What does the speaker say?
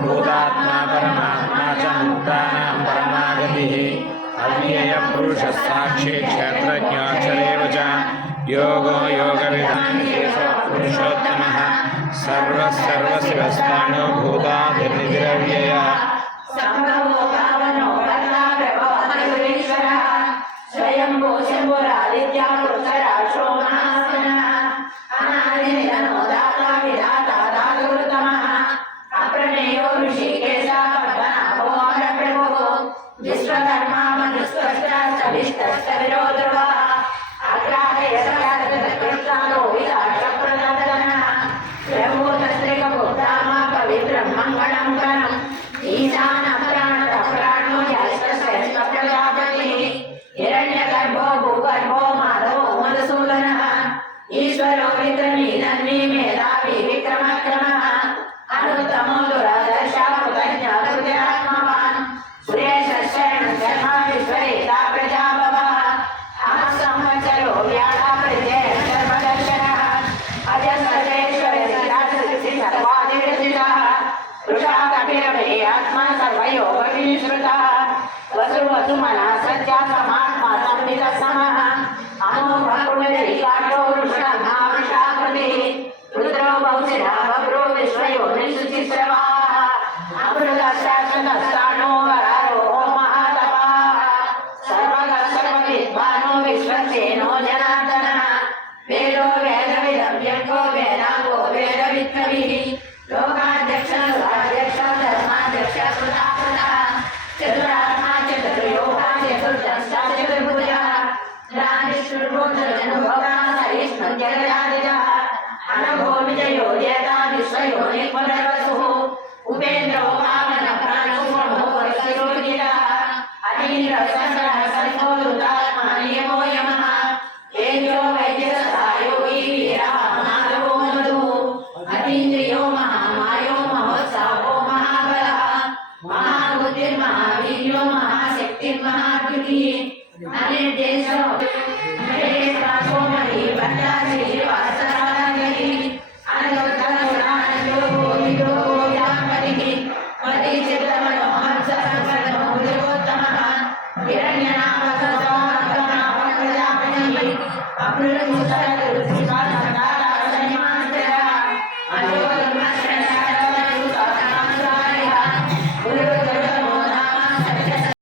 भूतात्मा परमात्मा च मुक्तानां परमागतिः अव्यय पुरुष साक्षी क्षेत्रज्ञाक्षरेव च योगो योगविदानेश पुरुषोत्तमः सर्वशिवस्थानो भूतादिर्निधिरव्ययः संभवो पावनो वरदाप्रभवमनुरीश्वरः स्वयंभो शम्भुरादित्या पुरुषराशो महासनः अनादिनिधनो दाता विधाता दातुरुत्तमः अप्रमेयो ऋषिकेशः पद्मनाभो अमरप्रभुः विश्वकर्मा मनुस्पष्टा सविष्टस्तविरो ध्रुवः अग्राहयसकाशकृष्णालो विलासप्रनन्दनः प्रभूतस्त्रिकभूतामा पवित्रं मङ्गलं कणम् ईशानप्राणो ह्यष्टश्रेष्ठप्रजापतिः हिरण्यगर्भो भूगर्भो माधवो मधुसूदनः ईश्वरो विक्रमीनन्वी मेधावी विक्रमक्रमः अनुत्तमो दुरादर्शः कृतज्ञातृत्यात्मवान् सुरेशशरणशर्मा विश्वरेता प्रजाभवः संवत्सरो व्याळाप्रत्ययशर्मदर्शनः अजस्रेश्वरसिद्धार्थिसर्वादिविरचितः वृषाकपिरवे आत्मा सर्वयोगविश्रुतः वसुमना सत्या समात्मा संविदः समः अमो भकुण्डलीकाठो वृषणावृषाकृतिः रुद्रो बहुशिरः बभ्रो विश्वयोनिषुचिश्रवाः अमृतशाश्वतस्थाणो वरारोहो महातपाः सर्वगः सर्वविद्वानो विश्वसेनो जनार्दनः वेदो वेदविदव्यङ्गो वेदाङ्गो वेदवित्तभिः लोकाध्यक्ष सुराध्यक्ष धर्माध्यक्ष सुधाकृतः चतुरात्मा चतुर्योगा चतुर्दशा चतुर्भुजः राजिष्णुर्भोजनुभोगा सहिष्णुर्जगदादिजः अनघो विजयो जेता विश्वयोनिः पुनर्वसुः उपेन्द्रो वामनप्राणो ब्रह्मोऽशिरोजितः अतीन्द्रसहस्रसंतो रुद्रात्मा नियमो यमः तेजो वैद्यसहायोगी वीरः माधवो मधुः अतीन्द्रियो महामायो महोत्साहो महाबलः महाबुद्धिर्महावीर्यो महाशक्तिर्महाद्युतिः अनिर्देशो